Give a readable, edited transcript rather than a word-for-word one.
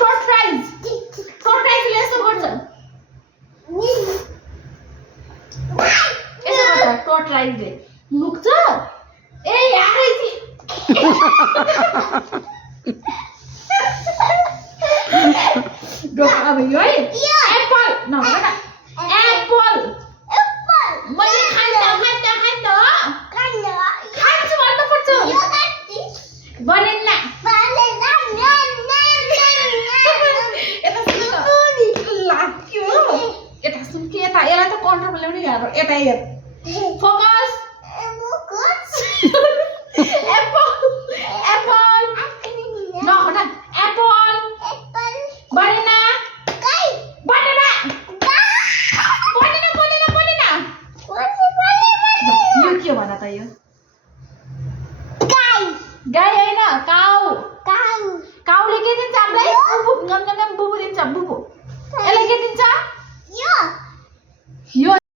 टर्टराइज टर्टराइजले यस्तो गर्छ यसो गर्छ टर्टराइजले लुक्छ ए यारै अब यो है एप्पल नभन एप्पल मैले खान्छु भन्नुपर्छ बनेना यता सुन कि यता यसलाई त कन्ट्रोल ल्याउने गाह्रो यता हेर फोकस एप्पल एप्पल नभन एप्पल बनेना बनेना बनेना बनेना यो के भन त यो गाई होइन काउ काउले के दिन्छ हामीलाई बुबु गम गम बुबु दिन्छ बुबु